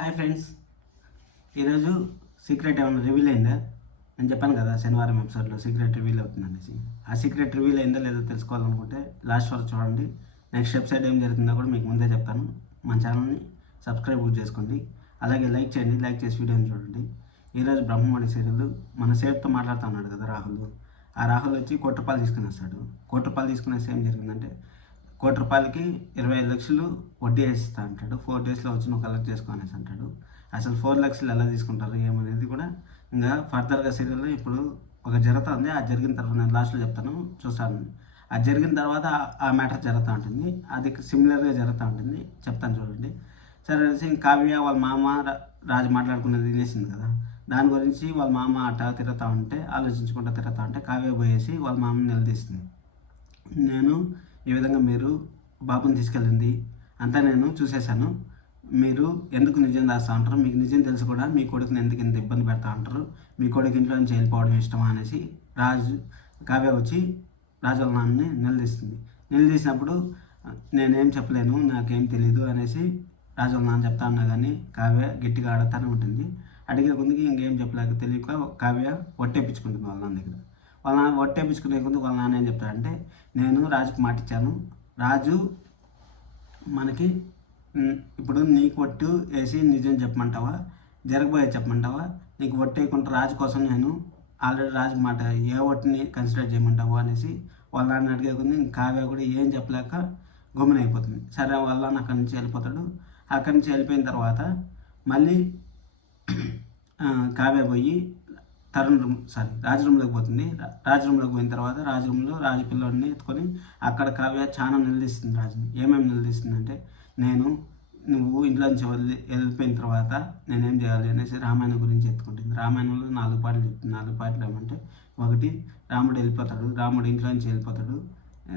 Hi friends, ఈరోజు secret ఏమైనా reveal అయిందా? నేను చెప్పాను కదా శనివారం ఎపిసోడ్లో సీక్రెట్ రివీల్ అవుతుందనేసి. ఆ సీక్రెట్ రివీల్ అయిందో లేదో తెలుసుకోవాలనుకుంటే లాస్ట్ వరకు చూడండి. నెక్స్ట్ ఎపిసోడ్ ఏం జరుగుతుందో కూడా మీకు ముందే చెప్తాను. మన ఛానల్ని సబ్స్క్రైబ్ చేసుకోండి, అలాగే లైక్ చేయండి. లైక్ చేసి వీడియోని చూడండి. ఈరోజు బ్రహ్మమణి సీరియల్ మన సేఫ్తో మాట్లాడుతూ ఉన్నాడు కదా రాహుల్. ఆ రాహుల్ వచ్చి ₹1,00,00,000 తీసుకుని వస్తాడు. ₹1,00,00,000 తీసుకునేసి ఏం జరిగిందంటే, ₹1,00,00,000కి 25 లక్షలు వడ్డీ వేసిస్తా అంటాడు. 4 డేస్లో వచ్చి నువ్వు కలెక్ట్ చేసుకో అనేసి అంటాడు. అసలు 4 లక్షలు ఎలా తీసుకుంటారు ఏమనేది కూడా ఇంకా ఫర్దర్గా సీరియల్లో ఇప్పుడు ఒక జరుగుతుంది. అది జరిగిన తర్వాత నేను లాస్ట్లో చెప్తాను, చూస్తాను. అది జరిగిన తర్వాత ఆ మ్యాటర్ జరుగుతూ ఉంటుంది. అది సిమిలర్గా జరుగుతూ ఉంటుంది, చెప్తాను చూడండి. సరే అనేసి కావ్య వాళ్ళ మామ రాజు మాట్లాడుకున్నది వినేసింది కదా. దాని గురించి వాళ్ళ మామ అట్లా తిరుగుతూ ఉంటే, ఆలోచించుకుంటూ తిరుగుతూ ఉంటే కావ్య పోయేసి వాళ్ళ మామని నిలదీస్తుంది. నేను ఈ విధంగా మీరు బాబుని తీసుకెళ్ళింది అంతా నేను చూసేశాను. మీరు ఎందుకు నిజం దాస్తూ ఉంటారు? మీకు నిజం తెలుసు కూడా మీ కొడుకుని ఎందుకు ఇంత ఇబ్బంది పెడతా ఉంటారు? మీ కొడుకు ఇంట్లో నుంచి వెళ్ళిపోవడం ఇష్టమా అనేసి కావ్య వచ్చి రాజు వాళ్ళ నాన్నని నిలదీస్తుంది. నిలదీసినప్పుడు నేనేం చెప్పలేను, నాకేం తెలీదు అనేసి రాజు వాళ్ళ నాన్న చెప్తా ఉన్నా కానీ కావ్య గట్టిగా ఆడుతూనే ఉంటుంది. అడిగే కొద్దికి ఇంకేం చెప్పలేక తెలియక కావ్య ఒట్టేపించుకుంటుంది వాళ్ళ నాన్న దగ్గర. వాళ్ళ నాన్న ఒట్టేపించుకునే కొద్ది వాళ్ళ నాన్న ఏం చెప్తాడంటే, నేను రాజుకి మాట ఇచ్చాను, రాజు మనకి ఇప్పుడు నీకు ఒట్టు వేసి నిజం చెప్పమంటావా, జరగబోయే చెప్పమంటావా? నీకు ఒట్టు వేయకుండా రాజు కోసం నేను ఆల్రెడీ రాజు మాట ఏ ఒట్టుని కన్సిడర్ చేయమంటావు అనేసి వాళ్ళ నాన్న అడిగే కొద్ది కావ్య కూడా ఏం చెప్పలేక గమ్మున అయిపోతుంది. సరే వాళ్ళ నాన్న అక్కడి నుంచి వెళ్ళిపోతాడు. అక్కడి నుంచి వెళ్ళిపోయిన తర్వాత మళ్ళీ కావ్య పోయి రాజు రూమ్లోకి పోతుంది. రాజు రూమ్లోకి పోయిన తర్వాత రాజు రూమ్లో రాజు పిల్లోడిని ఎత్తుకొని అక్కడ కావ్య చాలా నిలదీస్తుంది రాజుని. ఏమేమి నిలదీస్తుందంటే, నువ్వు ఇంట్లో నుంచి వెళ్ళిపోయిన తర్వాత నేనేం చేయాలి అనేసి రామాయణం గురించి ఎత్తుకుంటుంది. రామాయణంలో 4 పాటలు చెప్తుంది. 4 పాటలు ఏమంటే, ఒకటి రాముడు వెళ్ళిపోతాడు, రాముడు ఇంట్లో నుంచి వెళ్ళిపోతాడు,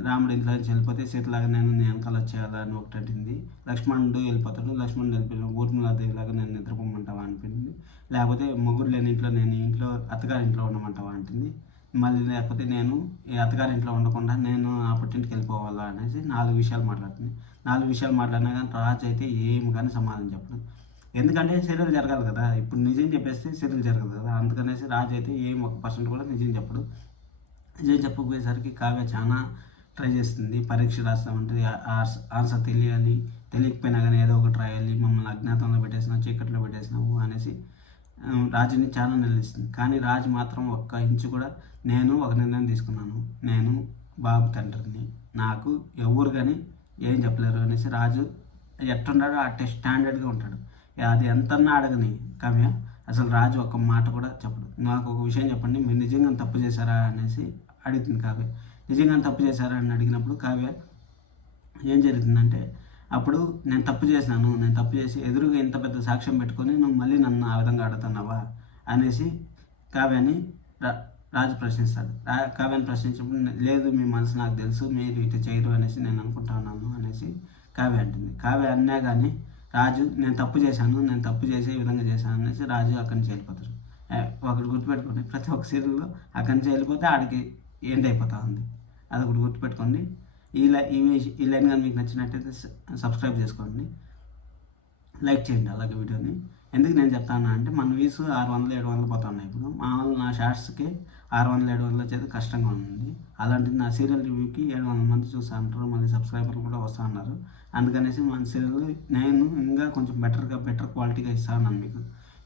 రాముడు ఇంట్లో నుంచి వెళ్ళిపోతే సీతలాగా నేను నీ వెనకాల వచ్చేయాలా అని ఒకటి అంటుంది. లక్ష్మణుడు వెళ్ళిపోతాడు, లక్ష్మణుడు వెళ్ళిపోయిన ఊర్మిళాదేవిలాగా నేను నిద్రపోమంటావా అనిపించింది. లేకపోతే మొగుడు లేని ఇంట్లో నేను ఇంట్లో అత్తగారింట్లో ఉండమంటావా అంటుంది. మళ్ళీ లేకపోతే నేను ఈ అత్తగారింట్లో ఉండకుండా నేను ఆ పుట్టింటికి వెళ్ళిపోవాలా అనేసి 4 విషయాలు మాట్లాడుతుంది. 4 విషయాలు మాట్లాడినా కానీ రాజు అయితే ఏం కానీ సమాధానం చెప్పడు. ఎందుకంటే సీరియల్ జరగాలి కదా, ఇప్పుడు నిజం చెప్పేస్తే సీరియల్ జరగదు కదా. అందుకనేసి రాజు అయితే ఏం 1% కూడా నిజం చెప్పడు. నిజం చెప్పకపోయేసరికి కావ్య చాలా ట్రై చేస్తుంది. పరీక్ష రాస్తామంటే ఆన్సర్ తెలియాలి, తెలియకపోయినా కానీ ఏదో ఒకటి రాయాలి, మమ్మల్ని అజ్ఞాతంలో పెట్టేసినావు, చీకట్లో పెట్టేసినావు అనేసి రాజుని చాలా నిలదీస్తుంది. కానీ రాజు మాత్రం ఒక్క ఇంచు కూడా, నేను ఒక నిర్ణయం తీసుకున్నాను, నేను బాబు తండ్రిని, నాకు ఎవరు కానీ ఏం చెప్పలేరు అనేసి రాజు ఎట్టున్నాడో అట్టే స్టాండర్డ్గా ఉంటాడు. అది ఎంతన్నా అడగని కావ్య అసలు రాజు ఒక్క మాట కూడా చెప్పడు. నాకు ఒక విషయం చెప్పండి, మీరు నిజంగా తప్పు చేశారా అనేసి అడుగుతుంది కావ్య. నిజంగా తప్పు చేశారా అని అడిగినప్పుడు కావ్య ఏం జరుగుతుందంటే, అప్పుడు నేను తప్పు చేసి ఎదురుగా ఇంత పెద్ద సాక్ష్యం పెట్టుకొని నువ్వు మళ్ళీ నన్ను ఆ విధంగా అడుగుతున్నావా అనేసి కావ్యాన్ని రాజు ప్రశ్నిస్తాడు. కావ్యాన్ని ప్రశ్నించినప్పుడు, లేదు మీ మనసు నాకు తెలుసు, మీరు ఇటు చేయరు అనేసి నేను అనుకుంటా ఉన్నాను అనేసి కావ్య అంటుంది. కావ్య అన్నా కానీ రాజు నేను తప్పు చేసే ఈ విధంగా చేశాను అనేసి రాజు అక్కడి నుంచి వెళ్ళిపోతాడు. ఒకటి గుర్తుపెట్టుకోండి, ప్రతి ఒక్క సీరియల్లో అక్కడి నుంచి వెళ్ళిపోతే ఆడికి ఎండ్ అయిపోతూ ఉంది. అదొకటి గుర్తుపెట్టుకోండి. ఈ లైన్ కానీ మీకు నచ్చినట్టయితే సబ్స్క్రైబ్ చేసుకోండి, లైక్ చేయండి అలాగే వీడియోని. ఎందుకు నేను చెప్తాను అంటే, మన వ్యూస్ 600-700 పోతా ఉన్నాయి. ఇప్పుడు మామూలు నా షార్ట్స్కి 600-700 వచ్చేది కష్టంగా ఉంది. అలాంటిది నా సీరియల్ రివ్యూకి 700 మంది చూస్తూ ఉంటారు, మళ్ళీ సబ్స్క్రైబర్లు కూడా వస్తూ ఉన్నారు. అందుకనేసి మన సీరియల్ నేను ఇంకా కొంచెం బెటర్ క్వాలిటీగా ఇస్తా ఉన్నాను మీకు.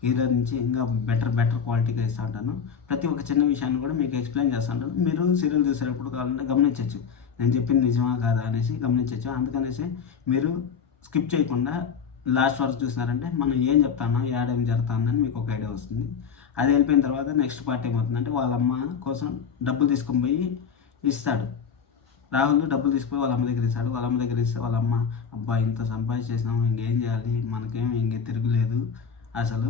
ఈరోజు నుంచి ఇంకా బెటర్ క్వాలిటీగా ఇస్తూ ఉంటాను. ప్రతి ఒక్క చిన్న విషయాన్ని కూడా మీకు ఎక్స్ప్లెయిన్ చేస్తూ ఉంటాను. మీరు సీరియల్ చూసేటప్పుడు కావాలంటే గమనించవచ్చు, నేను చెప్పింది నిజమా కాదా అనేసి గమనించవచ్చు. అందుకనేసి మీరు స్కిప్ చేయకుండా లాస్ట్ వరకు చూసినారంటే మనం ఏం చెప్తానో ఏం జరుగుతుందని మీకు ఒక ఐడియా వస్తుంది. అది వెళ్ళిపోయిన తర్వాత నెక్స్ట్ పార్ట్ ఏమవుతుందంటే, వాళ్ళ అమ్మ కోసం డబ్బులు తీసుకొని పోయి ఇస్తాడు. రాహుల్ డబ్బులు తీసుకుపోయి వాళ్ళ అమ్మ దగ్గర ఇస్తాడు. వాళ్ళ అమ్మ దగ్గర ఇస్తే వాళ్ళ అమ్మ, అబ్బా ఇంత సంపాదించేసినాము, ఇంకేం చేయాలి, మనకేం ఇంకే తిరుగులేదు, అసలు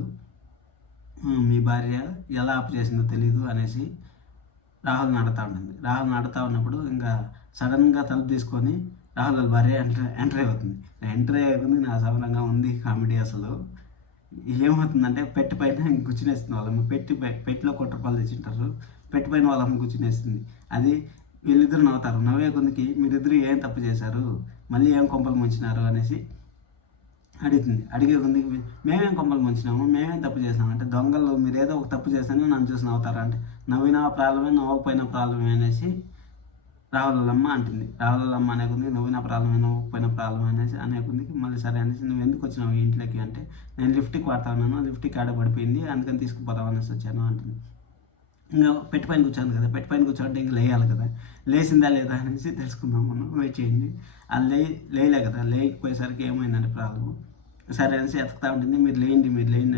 మీ భార్య ఎలా అప్పు చేసిందో తెలీదు అనేసి రాహుల్ నడుతూ ఉంటుంది. రాహుల్ నడుతూ ఉన్నప్పుడు ఇంకా సడన్గా తలుపు తీసుకొని రాహుల్ వాళ్ళ భార్య ఎంట్రీ అవుతుంది. ఎంట్రీ అయ్యేది నా సవరంగా ఉంది కామెడీ. అసలు ఏమవుతుందంటే, పెట్టి పైన గుచ్చినేస్తుంది వాళ్ళమ్మ. పెట్టిలో ₹1,00,00,000 తెచ్చింటారు, పెట్టి పైన వాళ్ళమ్మ గుచ్చినేస్తుంది. అది వీళ్ళిద్దరు నవ్వుతారు. నవ్వే కొద్దికి మీరిద్దరు ఏం తప్పు చేశారు, మళ్ళీ ఏం కొంపలు ముంచినారు అనేసి అడుగుతుంది. అడిగే కొందికి మేమేం కొంపలు ముంచినాము, మేమేం తప్పు చేసినాము అంటే, దొంగలు మీరు ఏదో ఒక తప్పు చేస్తానే నన్ను చూసి నవ్వుతారా అంటే, నవ్వినా ప్రాబ్లమే, నవ్వకపోయినా ప్రాబ్లమే అనేసి రాహులమ్మ అంటుంది. రాహులమ్మ అనే కొద్దికి నవ్విన ప్రాబ్లమే, నవ్వకపోయిన ప్రాబ్లమే అనేసి అనే కొద్దికి మళ్ళీ సరే అనేసి, నువ్వు ఎందుకు వచ్చినావు ఈ ఇంట్లోకి అంటే, నేను లిఫ్ట్కి వాడుతా ఉన్నాను, లిఫ్ట్కి ఆడ పడిపోయింది, అందుకని తీసుకుపోతాం అనేసి వచ్చాను అంటుంది. ఇంకా పెట్టి పైన కూర్చోను కదా, పెట్టి పైన కూర్చోంటే ఇంకా లేయాలి కదా, లేచిందా లేదా అనేసి తెలుసుకుందాం, మనం వెయిట్ చేయండి. అది లేయలే కదా, లేకపోయేసరికి ఏమైందంటే ప్రాబ్లము, సరే అనేసి ఎత్తుకుతా ఉంటుంది. మీరు లేయండి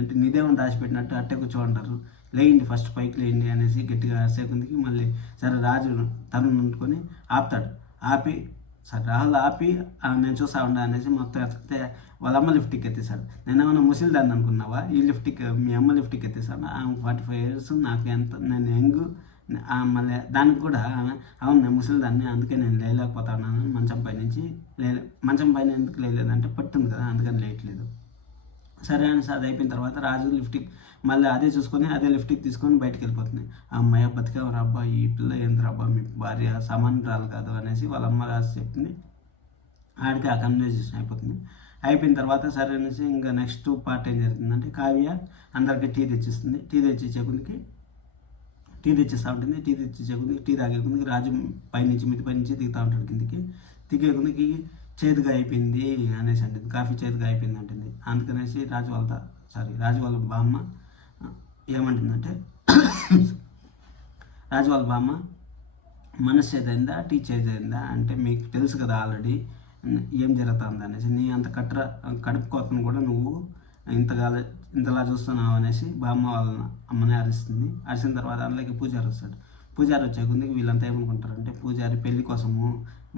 అంటే నిదేమని దాచిపెట్టినట్టు అట్టే కూర్చోంటారు. లేయండి ఫస్ట్ పైకి లేయండి అనేసి గట్టిగా అరిసేకుందికి మళ్ళీ సరే రాజు తను నుంచుకొని ఆపుతాడు. ఆపి సరే రాహుల్ ఆపి నేను చూస్తా ఉండా అనేసి మొత్తం ఎత్తితే వాళ్ళ అమ్మ లిఫ్ట్కి ఎత్తేసాడు. నేను ఏమన్నా ముసిలిదాన్ని అనుకున్నావా, ఈ లిఫ్ట్కి మీ అమ్మ లిఫ్ట్కి ఎత్తేసాడు. 45 years, నాకు ఎంత నేను యంగ్, మళ్ళీ దానికి కూడా అవును నేను ముసలిదాన్ని అందుకే నేను లేలేకపోతా ఉన్నాను మంచం పై నుంచి. మంచం పైన ఎందుకు లేదంటే పట్టుంది కదా, అందుకని లేయట్లేదు. సరే అని అది అయిపోయిన తర్వాత రాజు లిఫ్ట్కి మళ్ళీ అదే చూసుకొని అదే లిఫ్ట్కి తీసుకొని బయటకు వెళ్ళిపోతుంది. అమ్మాయి బతికేవారు అబ్బా, ఈ పిల్ల ఏంద్ర అబ్బా మీ భార్య సామాన్యురాలు కాదు అనేసి వాళ్ళ అమ్మ రాసి చెప్తుంది. ఆడికి ఆ కన్వర్జేషన్ అయిపోతుంది. అయిపోయిన తర్వాత సరే అనేసి ఇంకా నెక్స్ట్ పార్ట్ ఏం జరుగుతుందంటే, కావ్య అందరికీ టీ తెచ్చిస్తుంది. టీ తెచ్చిచ్చే కొద్దికి టీ తెచ్చిస్తూ ఉంటుంది. టీ తెచ్చిచ్చే కొద్దికి టీ తాగే కొద్దికి రాజు పైనుంచి మిద్ది పైనుంచి దిగుతూ ఉంటాడు కిందికి. దిగే కొద్దికి చేదుగా అయిపోయింది అనేసి అంటుంది, కాఫీ చేదుగా అయిపోయింది అంటుంది. అందుకనేసి రాజు వాళ్ళ బామ్మ ఏమంటుందంటే, రాజు వాళ్ళ బామ్మ మనసు చేదైందా టీ చేదైందా అంటే, మీకు తెలుసు కదా ఆల్రెడీ ఏం జరుగుతుంది అనేసి, నీ అంత కడుపు కోతను కూడా నువ్వు ఇంతలా చూస్తున్నావు అనేసి బామ్మ వాళ్ళ అమ్మని అరుస్తుంది. అరిసిన తర్వాత అందులోకి పూజారి వస్తాడు. పూజారి వచ్చే కొద్దికి వీళ్ళంతా ఏమనుకుంటారంటే, పూజారి పెళ్లి కోసము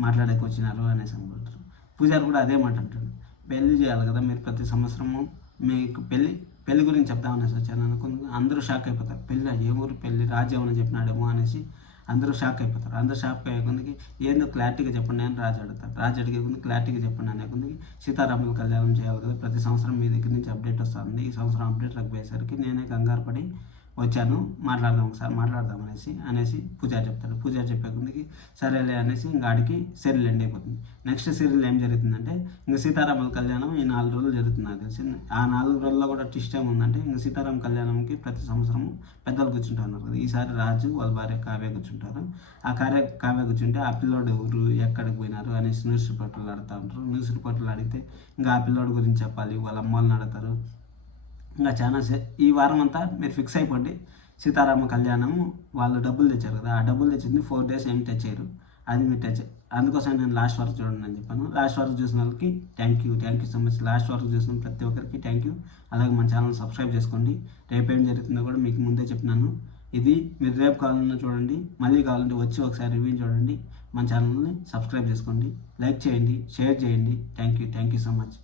మాట్లాడేకి వచ్చినారు అనేసి అనుకుంటారు. పూజారి కూడా అదే మాట అంటాడు, పెళ్లి చేయాలి కదా మీరు, ప్రతి సంవత్సరము మీకు పెళ్లి గురించి చెప్తామనేసి వచ్చాను అనుకుంది. అందరూ షాక్ అయిపోతారు. పెళ్ళి ఏ ఊరు పెళ్ళి, రాజు ఏమని చెప్పినాడేమో అనేసి అందరూ షాక్ అయిపోతారు. అందరూ షాక్ అయ్యే కొద్దికి ఏందో క్లారిటీగా చెప్పండి అని రాజు అడుగుతారు. రాజు అడిగే కొద్దికి క్లారిటీగా చెప్పండి అనే కొద్దికి, సీతారాముల కళ్యాణం చేయాలి కదా, ప్రతి సంవత్సరం మీ దగ్గర నుంచి అప్డేట్ వస్తుంది, ఈ సంవత్సరం అప్డేట్ రాకపోయేసరికి నేనే కంగారు పడి వచ్చాను, ఒకసారి మాట్లాడదాం అనేసి పూజారి చెప్తాడు. పూజారి చెప్పే కొద్దికి సరేలే అనేసి ఇంకా ఆడికి సీరియల్ ఎండ్ అయిపోతుంది. నెక్స్ట్ సీరియల్ ఏం జరుగుతుందంటే, ఇంకా సీతారాముల కళ్యాణం ఈ 4 రోజులు జరుగుతుంది నాకు తెలిసి. ఆ 4 రోజుల్లో కూడా ట్విస్ట్ ఏముందంటే, ఇంకా సీతారామ కళ్యాణంకి ప్రతి సంవత్సరం పెద్దలు కూర్చుంటా ఉన్నారు కదా, ఈసారి రాజు వాళ్ళ భార్య కావ్య కూర్చుంటారు. ఆ కావ్య కూర్చుంటే ఆ పిల్లోడు ఎవరు ఎక్కడికి పోయినారు అనేసి న్యూస్ రిపోర్టర్లు అడుగుతూ ఉంటారు. న్యూస్ రిపోర్టర్లు అడిగితే ఇంకా ఆ పిల్లోడు గురించి చెప్పాలి, వాళ్ళ అమ్మ వాళ్ళని అడుగుతారు. ఇంకా చాలా ఈ వారం అంతా మీరు ఫిక్స్ అయిపోండి, సీతారామ కళ్యాణం వాళ్ళు డబ్బులు తెచ్చారు కదా, ఆ డబ్బులు తెచ్చింది 4 days ఏమి టచ్ చేయరు, అది మీరు టచ్. అందుకోసం నేను లాస్ట్ వరకు చూడండి అని చెప్పాను. లాస్ట్ వరకు చూసిన వాళ్ళకి thank you so much. Last వరకు చూసిన ప్రతి ఒక్కరికి థ్యాంక్ యూ. అలాగే మన ఛానల్ సబ్స్క్రైబ్ చేసుకోండి. రేపు ఏం జరుగుతుందో కూడా మీకు ముందే చెప్పినాను. ఇది మీరు రేపు కావాలన్నా చూడండి, మళ్ళీ కావాలంటే వచ్చి ఒకసారి రివ్యూ చూడండి. మన ఛానల్ని సబ్స్క్రైబ్ చేసుకోండి, లైక్ చేయండి, షేర్ చేయండి. Thank you so much.